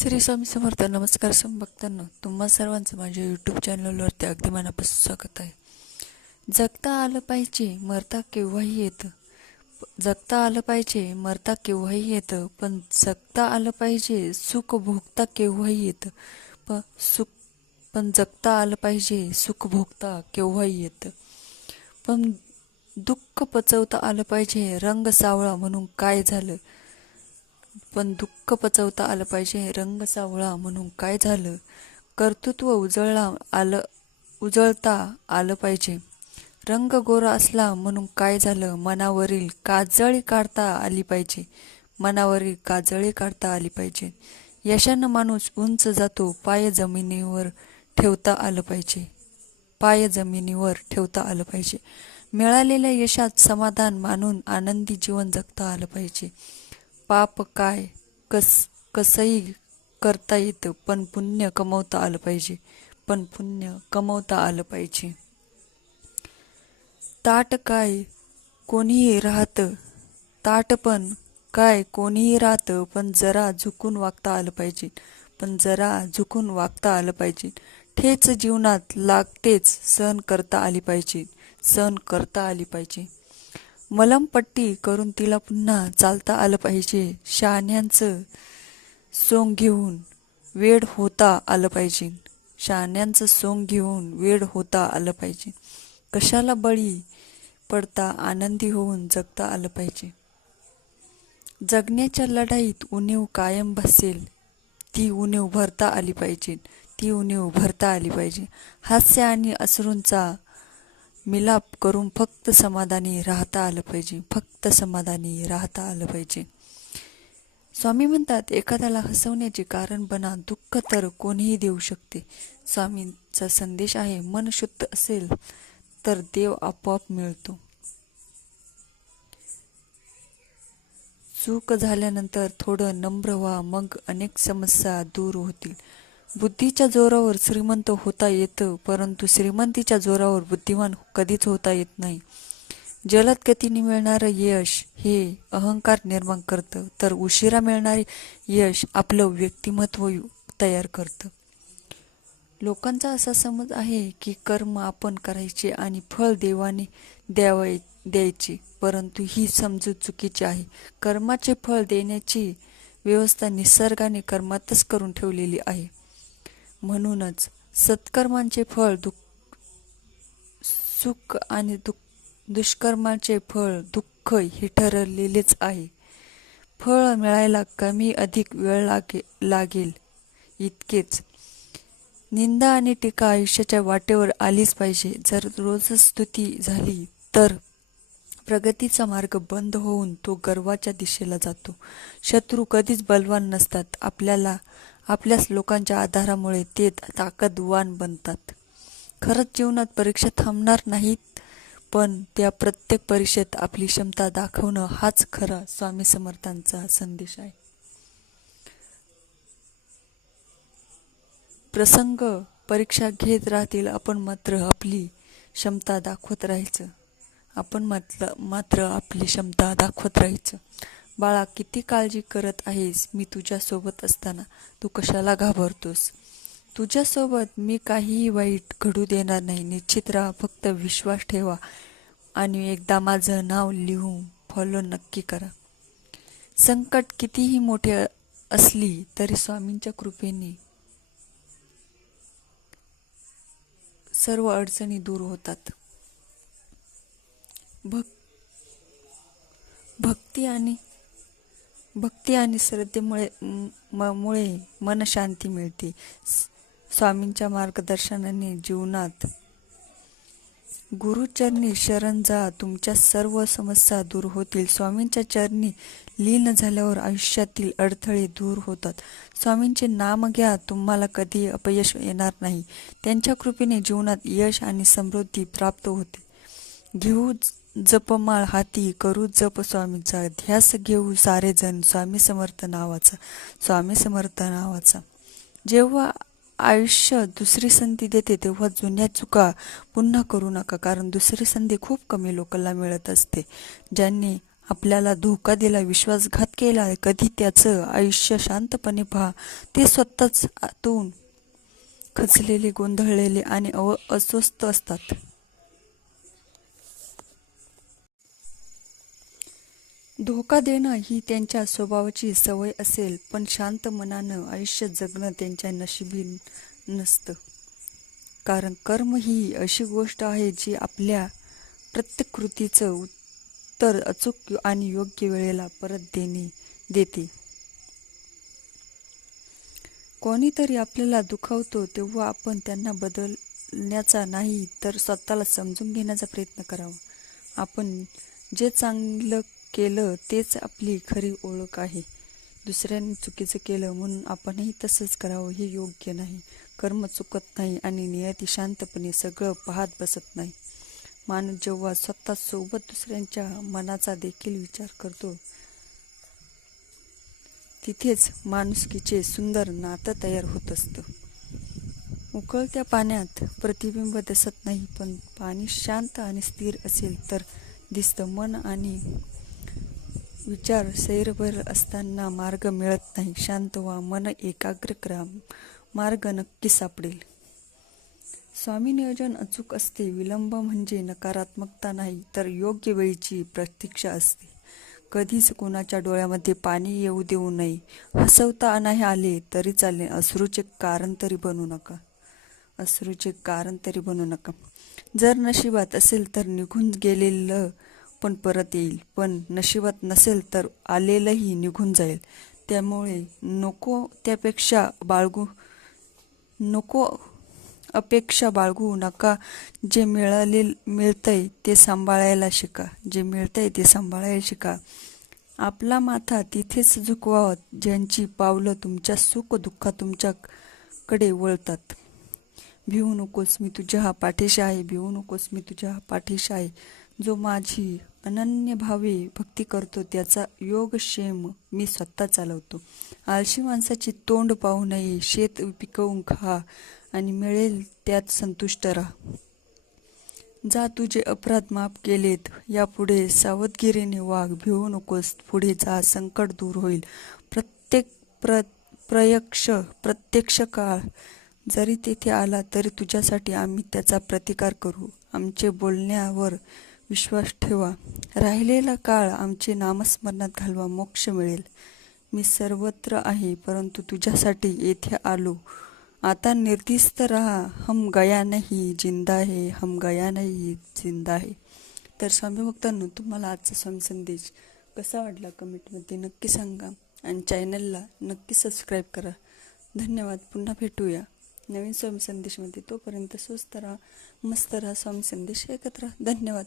श्री स्वामी समर्थ नमस्कार संभक्तांना तुम्हा सर्वांचं माझ्या यूट्यूब चॅनलवरती अगदी मनापासून स्वागत आहे. जगता आलं पाहिजे मरता केव्हाही येतं. जगता आलं पाहिजे मरता केव्हाही येतं. पण जगता आलं पाहिजे सुख भोगता केव्हाही येतं. पण सुख पण जगता आलं पाहिजे सुख भोगता केव्हाही येतं. पण दुःख पचवता आलं पाहिजे रंग सावळा म्हणून काय झालं? पण दुःख पचवता आलं पाहिजे रंग सावळा म्हणून काय झालं? कर्तृत्व उजळला आलं उजळता आलं पाहिजे. रंग गोरा असला म्हणून काय झालं? मनावरील काजळी काढता आली पाहिजे. मनावरील काजळी काढता आली पाहिजे. यशानं माणूस उंच जातो पाय जमिनीवर ठेवता आलं पाहिजे. पाय जमिनीवर ठेवता आलं पाहिजे. मिळालेल्या यशात समाधान मानून आनंदी जीवन जगता आलं पाहिजे. पाप काय? कस कसंही करता येतं पण पुण्य कमवता आलं पाहिजे. पण पुण्य कमवता आलं पाहिजे. ताट काय कोणीही राहतं? ताट पण काय कोणीही राहतं पण जरा झुकून वागता आलं पाहिजे. पण जरा झुकून वागता आलं पाहिजे. ठेच जीवनात लागतेच सहन करता आली पाहिजे. सहन करता आली पाहिजे. मलमपट्टी करून तिला पुन्हा चालता आलं पाहिजे. शहाण्यांचं सोंग घेऊन वेड होता आलं पाहिजे. शहाण्यांचं सोंग घेऊन वेड होता आलं पाहिजे. कशाला बळी पडता आनंदी होऊन जगता आलं पाहिजे. जगण्याच्या लढाईत उणीव कायम बसेल. ती उणीव भरता आली पाहिजे. ती उणीव भरता आली पाहिजे. हास्य आणि असरूंचा मिलाप करून फक्त समाधानी राहता आलं पाहिजे. फक्त समाधानी राहता आलं पाहिजे. स्वामी म्हणतात एखाद्याला हसवण्याचे कारण बना दुःख तर कोणीही देऊ शकते. स्वामींचा संदेश आहे मन शुद्ध असेल तर देव आपोआप मिळतो. चूक झाल्यानंतर थोडं नम्र व्हा मग अनेक समस्या दूर होतील. बुद्धीच्या जोरावर श्रीमंत होता येतं परंतु श्रीमंतीच्या जोरावर बुद्धिमान कधीच होता येत नाही. जलद गतीने मिळणारं यश हे अहंकार निर्माण करतं तर उशिरा मिळणारे यश आपलं व्यक्तिमत्व तयार करतं. लोकांचा असा समज आहे की कर्म आपण करायचे आणि फळ देवाने द्यावय द्यायचे परंतु ही समजूत चुकीची आहे. कर्माचे फळ देण्याची व्यवस्था निसर्गाने कर्मातच करून ठेवलेली आहे. म्हणूनच सत्कर्मांचे फळ दुःख सुख आणि दुःख दुष्कर्माचे फळ दुःख हे ठरलेलेच आहे. फळ मिळायला कमी अधिक वेळ लागे लागेल. इतकेच. निंदा आणि टीका आयुष्याच्या वाटेवर आलीच पाहिजे. जर रोजच स्तुती झाली तर प्रगतीचा मार्ग बंद होऊन तो गर्वाच्या दिशेला जातो. शत्रू कधीच बलवान नसतात. आपल्याला आपल्याच लोकांच्या आधारामुळे ते ताकदवान बनतात. खरंच जीवनात परीक्षा थांबणार नाहीत पण त्या प्रत्येक परीक्षेत आपली क्षमता दाखवणं हाच खरा स्वामी समर्थांचा संदेश आहे. प्रसंग परीक्षा घेत राहतील आपण मात्र आपली क्षमता दाखवत राहायचं. आपण मात्र मात्र आपली क्षमता दाखवत राहायचं. बाळा किती काळजी करत आहेस मी तुझ्यासोबत असताना? तू कशाला घाबरतोस? तुझ्यासोबत मी काहीही वाईट घडू देणार नाही. निश्चित राहा फक्त विश्वास ठेवा आणि एकदा माझं नाव लिहून फॉलो नक्की करा. संकट कितीही मोठे असली तरी स्वामींच्या कृपेने सर्व अडचणी दूर होतात. भक भक्ती आणि भक्ती आणि श्रद्धेमुळे म- मुळे मनशांती मिळते. स्वामींच्या मार्गदर्शनाने जीवनात गुरुचरणी शरण जा तुमच्या सर्व समस्या दूर होतील. स्वामींच्या चरणी लीन झाल्यावर आयुष्यातील अडथळे दूर होतात. स्वामींचे नाम घ्या तुम्हाला कधी अपयश येणार नाही. त्यांच्या कृपेने जीवनात यश आणि समृद्धी प्राप्त होते. घेऊ जपमाळ हाती करू जप स्वामीचा. ध्यास घेऊ सारे जण स्वामी समर्थ नावाचा. स्वामी समर्थ नावाचा. जेव्हा आयुष्य दुसरी संधी देते तेव्हा जुन्या चुका पुन्हा करू नका. कारण दुसरी संधी खूप कमी लोकांना मिळत असते. ज्यांनी आपल्याला धोका दिला विश्वासघात केला कधी त्याचं आयुष्य शांतपणे पहा ते स्वतःच आतून खचलेले गोंधळलेले आणि अव अस्वस्थ असतात. धोका देणं ही त्यांच्या स्वभावाची सवय असेल पण शांत मनानं आयुष्य जगणं त्यांच्या नशिबी नसतं. कारण कर्म ही अशी गोष्ट आहे जी आपल्या प्रत्येक कृतीचं उत्तर अचूक आणि योग्य वेळेला परत देणे देते. कोणीतरी आपल्याला दुखावतो तेव्हा आपण त्यांना बदलण्याचा नाही तर स्वतःला समजून घेण्याचा प्रयत्न करावा. आपण जे चांगलं केलं तेच आपली खरी ओळख आहे. दुसऱ्यांनी चुकीचं केलं म्हणून आपणही तसंच करावं हे योग्य नाही. कर्म चुकत नाही आणि नियती शांतपणे सगळं पाहत बसत नाही. माणूस जेव्हा स्वतः सोबत दुसऱ्यांच्या मनाचा देखील विचार करतो तिथेच माणुसकीचे सुंदर नातं तयार होत असतं. उकळत्या पाण्यात प्रतिबिंब दिसत नाही पण पाणी शांत आणि स्थिर असेल तर दिसतं मन आणि विचार सैरभर असताना मार्ग मिळत नाही. शांत व्हा मन एकाग्र करा. मार्ग नक्की सापडेल. स्वामी नियोजन अचूक असते. विलंब म्हणजे नकारात्मकता नाही तर योग्य वेळीची प्रतीक्षा असते. कधीच कोणाच्या डोळ्यामध्ये पाणी येऊ देऊ नये. हसवता नाही आले तरी चालेल. अश्रूचे कारण तरी बनू नका. अश्रूचे कारण तरी बनू नका. जर नशिबात असेल तर निघून गेलेलं पण परत येईल. पण नशिबात नसेल तर आलेलंही निघून जाईल. त्यामुळे नको त्यापेक्षा बाळगू नको अपेक्षा बाळगू नका. जे मिळाले मिळतंय ते सांभाळायला शिका. जे मिळतंय ते सांभाळायला शिका. आपला माथा तिथेच झुकवावं. ज्यांची पावलं तुमच्या सुख दुःख तुमच्याकडे वळतात. भिवू नकोस मी तुझ्या हा पाठीशी आहे. भिवू नकोस मी तुझ्या हा पाठीशी आहे. जो माझी अनन्य भावे भक्ती करतो त्याचा योगक्षेम मी स्वतः चालवतो. आळशी माणसाची तोंड पाहू नये शेत पिकवून खा आणि मिळेल त्यात संतुष्ट राहा. जा तुझे अपराध माफ केलेत यापुढे सावधगिरीने वाघ भिवू नकोस पुढे जा संकट दूर होईल. प्रत्येक प्र प्रयक्ष प्रत्यक्ष काळ जरी तेथे आला तरी तुझ्यासाठी आम्ही त्याचा प्रतिकार करू. आमचे बोलण्यावर विश्वास ठेवा. राहिलेला काळ आमचे नामस्मरणात घालवा मोक्ष मिळेल. मी सर्वत्र आहे परंतु तुझ्यासाठी येथे आलो. आता निर्दिष्ट रहा हम गया नाही जिंदा आहे हम गया नाही जिंदा आहे. तर स्वामी भक्तांनो तुम्हाला आजचा स्वामी संदेश कसा वाटला कमेंटमध्ये नक्की सांगा. आणि चॅनलला नक्की सबस्क्राईब करा. धन्यवाद. पुन्हा भेटूया. नवीन स्वामी संदेशमध्ये तोपर्यंत स्वस्त राहा मस्त राहा स्वामी संदेश ऐकत राहा. धन्यवाद.